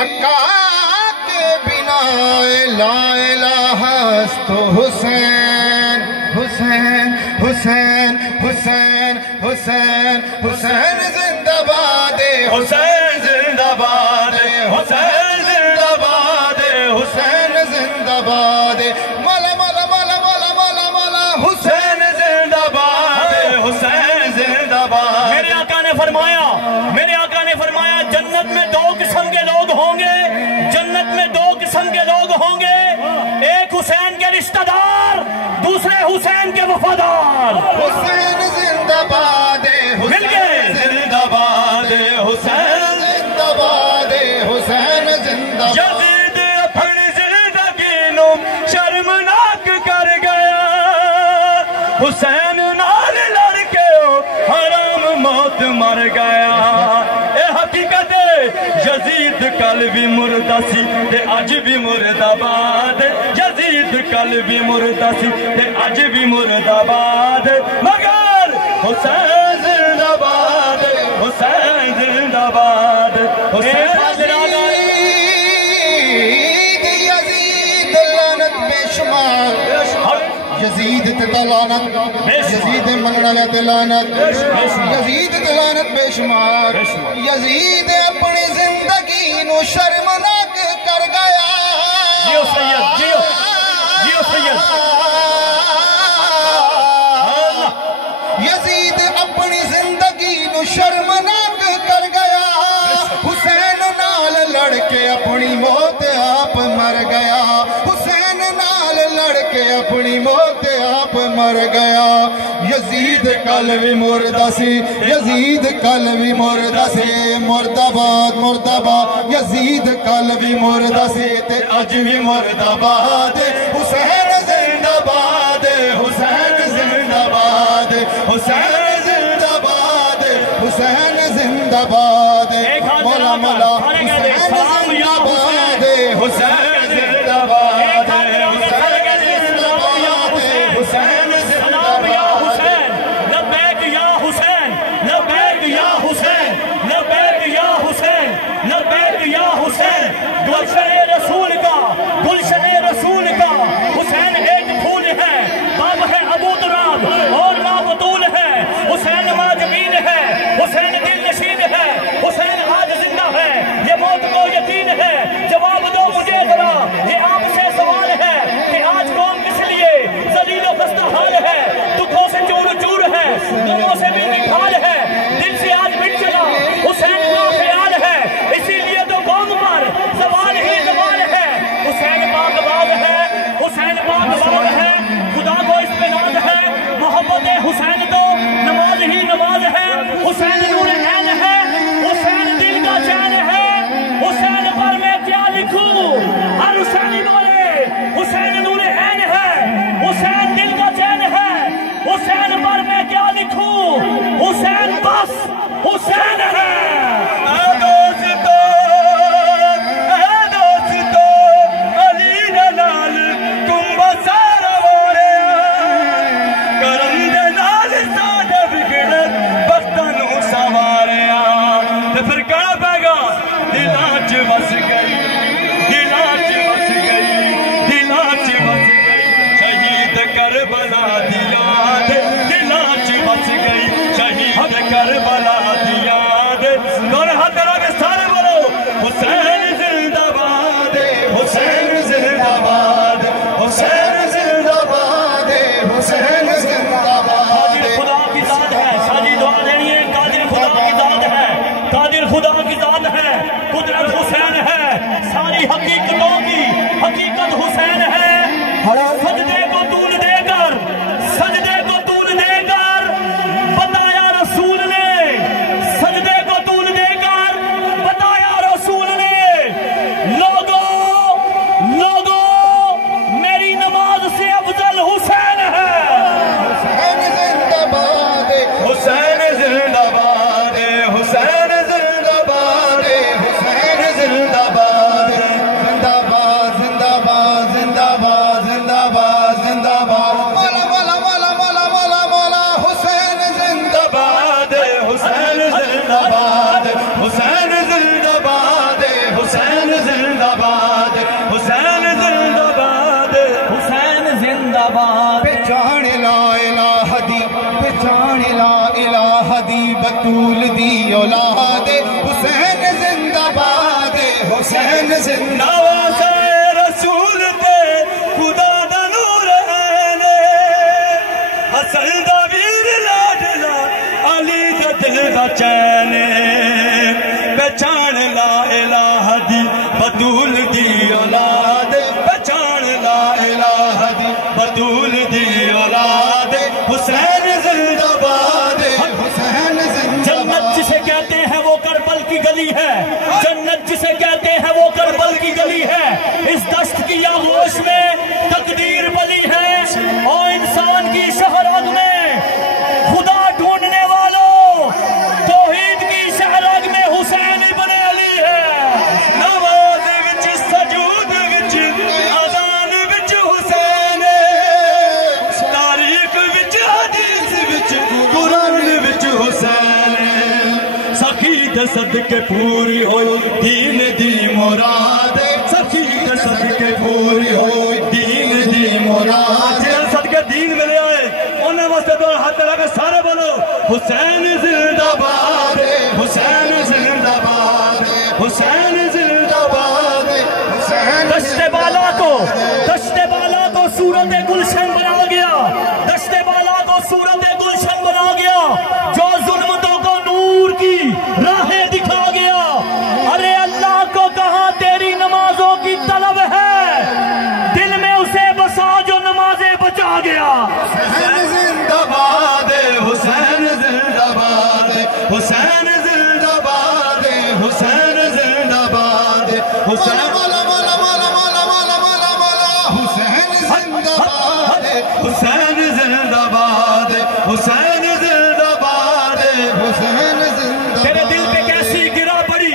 حقا کے بنا لا الہ است حسین حسین حسین حسین حسین حسین زندہ باد حسین زندہ باد حسین زندہ باد حسین زندہ باد مولا مولا مولا مولا مولا مولا حسین زندہ باد حسین زندہ باد۔ میرے آقا نے فرمایا جنت میں دو قسم کے لوگ ہوں گے، جنت میں دو قسم کے لوگ ہوں گے، ایک حسین کے رشتہ دار، دوسرے حسین کے وفادار۔ حسین زندہ باد حسین زندہ باد حسین زندہ باد حسین زندہ باد۔ یزید اپنی زندگی نو شرمناک کر گیا، حسین نال لڑ کے حرام موت مر گیا۔ اے حقیقت یزید کل بھی مردہ سی تے اج بھی مرد آباد، یزید کل بھی مردہ سی تے اج بھی مرد آباد، مگر حسین زندہ باد حسین زندہ باد حسین یزید لعنت بے شمار، یزید تے لعنت، یزید مننا لے تے لعنت، یزید تے لعنت بے شمار۔ یزید اپنی زندگی نو شرمناک کر گیا۔ جیو سید، جیو سید۔ یزید اپنی زندگی نو شرمناک کر گیا، حسین نال لڑ کے اپنی موت آپ مر گیا، حسین نال لڑ کے اپنی موت آپ مر گیا۔ یزید کل بھی مردہ سی، یزید کل بھی مردہ سی، مرد آباد مرد آباد، یزید کل بھی مردہ سی تے اج بھی مرد آباد، حسین زندہ باد حسین زندہ باد حسین زندہ باد حسین زندہ باد، مولا مولا حسین زندہ باد حسین زندہ باد حسین زندہ باد حسین زندہ باد۔ لبیک یا حسین، لبیک یا حسین، لبیک یا حسین، لبیک یا حسین۔ گلشن رسول کا، گلشن رسول کا حسین ایک پھول ہے، باب ہے ابو تراب اور ماں بطول ہے، حسین ماجبین ہے، حسین دل نشین ہے، حسین آج زندہ ہے، یہ موت کو یقین ہے۔ جواب دو مجھے ذرا، یہ آپ سے سوال ہے کہ آج قوم کس لیے ذلیل و خستہ حال ہے، دکھوں سے چور چور ہے، غموں سے بھی نکھال ہے، دل سے آج مٹ چلا حسین کا خیال ہے، اسی لیے تو قوم پر زبان ہی زبان ہے، حسین پاک باغ ہے، حسین پاک باغ ہے، خدا کو اس پہ ناز ہے، محبت حسین تو نماز ہی نماز ہے، حسین نور عین ہے، حسین دل کا چین ہے، حسین پر میں کیا لکھوں، ہر حسینی بولے حسین نور عین ہے، حسین دل کا چین ہے، حسین پر میں کیا لکھوں، حسین بس حسین ہے۔ خدا کی ذات ہے، قدرت حسین ہے، ساری حقیقتوں کی حقیقت حسین ہے۔ سجدے کو طول دے کر، سجدے کو طول دے کر بتایا رسول نے، سجدے کو طول دے کر بتایا رسول نے، لوگوں میری نماز سے افضل حسین ہے۔ حسین زندہ باد حسین زندہ باد حسین حسین پہچان لا الہ دی بطول دی اولاد پہچان لا الہ دی بطول دی اولاد حسین زندہ باد حسین زندہ باد جنت جسے کہتے ہیں وہ کربل کی گلی ہے جنت جسے کہتے ہیں وہ کربل کی گلی ہے اس دشت کی آغوش میں تقدیر بلی ہے اور انسان کی شہرگ میں خدا ڈھونڈنے والوں توحید کی شہرگ میں حسین ابن علی ہے نماز وچ سجود وچ اذان وچ حسین تاریخ وچ حدیث وچ قرآن وچ حسین سخی دے صدقے پوری ہوئی دین دی مراد سخی دے صدقے پوری ہوئی دین دی مراد صدقے دین ملے آئے انہیں واسطے دو ہاتھ لگا سارے بولو حسین زندہ باد حسین زندہ باد حسین زندہ باد دشت بالا کو صورت گلشن بنا گیا دشت بالا کو صورت گلشن بنا گیا جو ظلمتوں کو نور کی راہیں دکھا گیا ارے اللہ کو کہاں تیری نمازوں کی طلب ہے دل میں اسے بسا جو نمازیں بچا گیا حسین زندہ باد حسین زندہ باد حسین زندہ باد حسین زندہ باد حسین حسین زندہ باد حسین زندہ باد حسین زندہ تیرے دل پہ کیسی گرا پڑی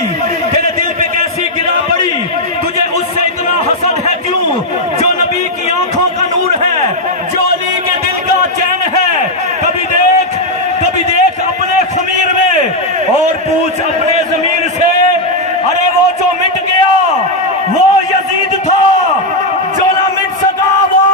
تیرے دل پہ کیسی گرا پڑی تجھے اس سے اتنا حسد ہے کیوں جو نبی کی آنکھوں کا نور ہے جو علی کے دل کا چین ہے کبھی دیکھ اپنے خمیر میں اور پوچھ اپنے ضمیر سے ارے وہ جو مٹ گیا وہ یزید تھا جو نہ مٹ سکا وہ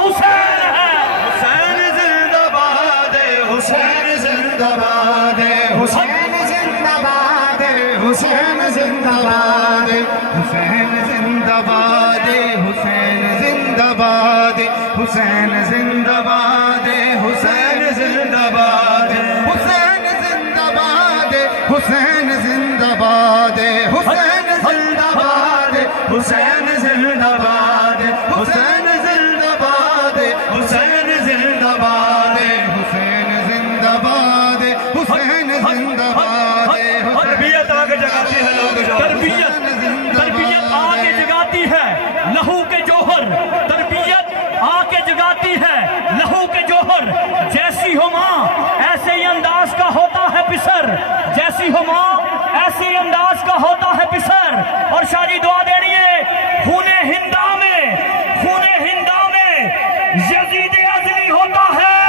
حسین ہے حسین زندہ باد حسین زندہ باد حسین زندہ باد حسین زندہ باد حسین زندہ باد حسین زندہ باد حسین زندہ باد حسین زندہ باد حسین زندہ باد حسین زندہ باد حسین زندہ باد حسین زندہ باد حسین زندہ باد حسین زندہ باد حسین زندہ باد حسین زندہ باد تربیت آگے جگاتی ہے لوگ تربیت آگے جگاتی ہے لہو کے جوہر تربیت آگے جگاتی ہے لہو کے جوہر جیسی ہو ماں ایسے ہی انداز کا ہوتا ہے پسر جیسی ہو ماں ایسے ہی انداز کا ہوتا ہے پسر اور شادی دعا دے رہی ہے خون ہندا میں یزید ازلی ہوتا ہے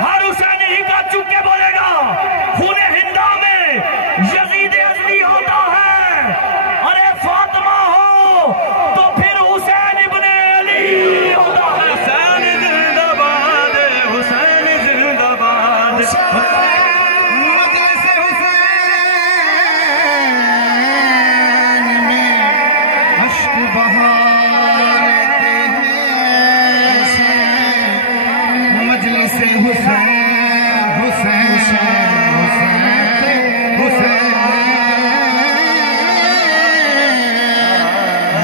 ہر حسینی ہی کا چک کے بولے گا خون ہندا میں یزید ازلی ہوتا ہے ارے فاطمہ ہو تو پھر حسین ابن علی ہوتا ہے حسین زندہ باد حسین زندہ باد مجلس حسین میں اشک بہا لیتے ہیں مجلس حسین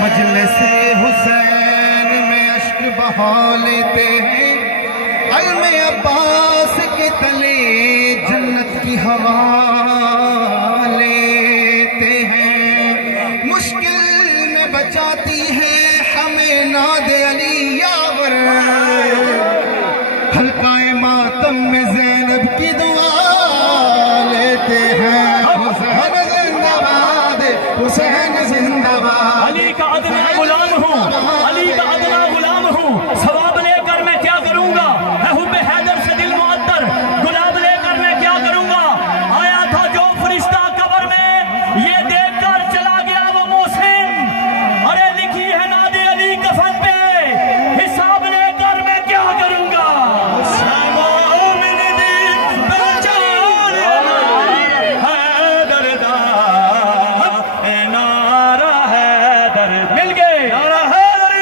مجلس حسین میں اشک بہا لیتے ہیں علم عباس کے تلے جنت کی ہوا لیتے ہیں مشکل میں بچاتی ہے ہمیں ناد علی یاور حلقہ ماتم میں زینب کی دعا لیتے ہیں حسین زندہ باد حسین زندہ باد علی کا ادنا غلام ہوں علی کا ادنا غلام ہوں ثواب لے کر میں کیا کروں گا ہے حب حیدر سے دل معطر گلاب لے کر میں کیا کروں گا آیا تھا جو فرشتہ قبر میں یہ دیکھ کر چلا گیا وہ محسن ارے لکھی ہے ناد علی کفن پہ حساب لے کر میں کیا کروں گا Haider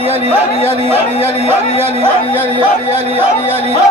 Ali Ali Ali Ali Ali Ali Ali Ali Ali Ali Ali Ali Ali Ali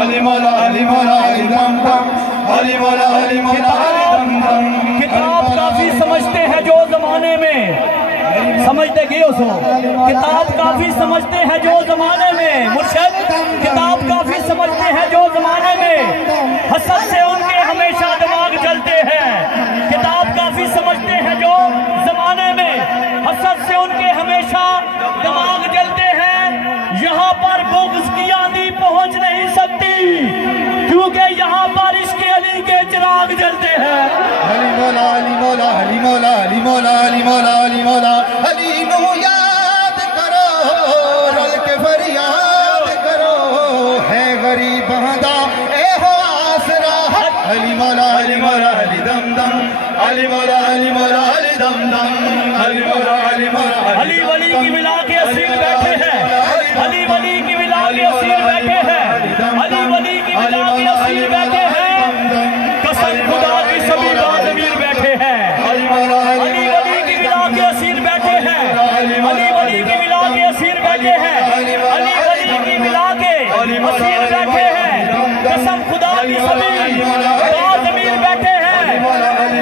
علی مولا علی مولا علی دم دم علی مولا علی مولا علی دم دم کتاب کافی سمجھتے ہیں جو زمانے میں سمجھتے گئے ہو سو کتاب کافی سمجھتے ہیں جو زمانے میں مرشد کتاب کافی سمجھتے ہیں جو زمانے میں حسد سے ان کے ہمیشہ دماغ جلتے ہیں کتاب کافی سمجھتے ہیں جو زمانے میں حسد سے ان کے ہمیشہ دماغ جلتے ہیں یہاں پر بغض کی آندھی پہنچ نہیں سکتی کیونکہ یہاں پر عشق علی کے چراغ جلتے ہیں علی مولا علی مولا علی مولا علی مولا علی مولا علی مولا علی نو یاد کرو رل کے فریاد کرو ہے غریب بہندا اے ہو آسرا علی مولا علی مولا علی دم دم علی مولا علی مولا علی دم دم علی مولا علی مولا علی ولی کی ملا کے اسیر بیٹھے ہیں علی ولی کی ملا کے اسیر بیٹھے ہیں علی ولی کی ملا کے اسیر بیٹھے ہیں قسم خدا کی سبھی بات امیر بیٹھے ہیں علی ولی کی ملا کے اسیر بیٹھے ہیں علی ولی کی ملا کے اسیر بیٹھے ہیں علی ولی کی ملا کے اسیر بیٹھے ہیں قسم خدا کی سبھی بات امیر بیٹھے ہیں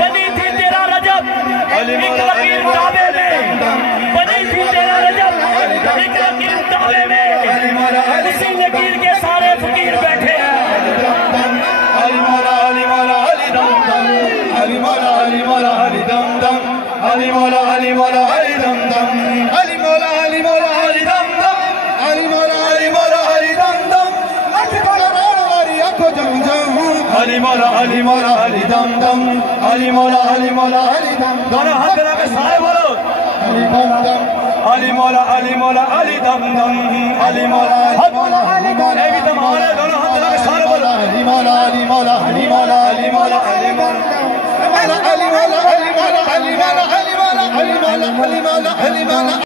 بنی تھی تیرا رجب ایک لکیر کعبے میں بنی تھی تیرا رجب ایک لکیر کعبے میں اسی لکیر کے سارے فقیر بیٹھے ہیں علی مولا علی مولا علی دم دم علی مولا علی مولا علی دم دم علی مولا علی مولا علی دم دم علی مولا علی مولا علی دم دم علی مولا علی مولا علی دم دم لکھ کروڑ والی آنکھوں جم جم علی مولا علی مولا علی دم دم علی مولا علی مولا علی دم دونوں ہاتھ ملا کے سارے بولو علی دم دم علی مولا علی مولا علی دم دم علی مولا علی مولا علی مولا اے بھی تمہارے دونوں ہاتھ ملا کے سارے بولو علی مولا علی مولا علی مولا علی مولا علی مولا علی مولا علی مولا علی مولا علی مولا علی مولا علی مولا علی مولا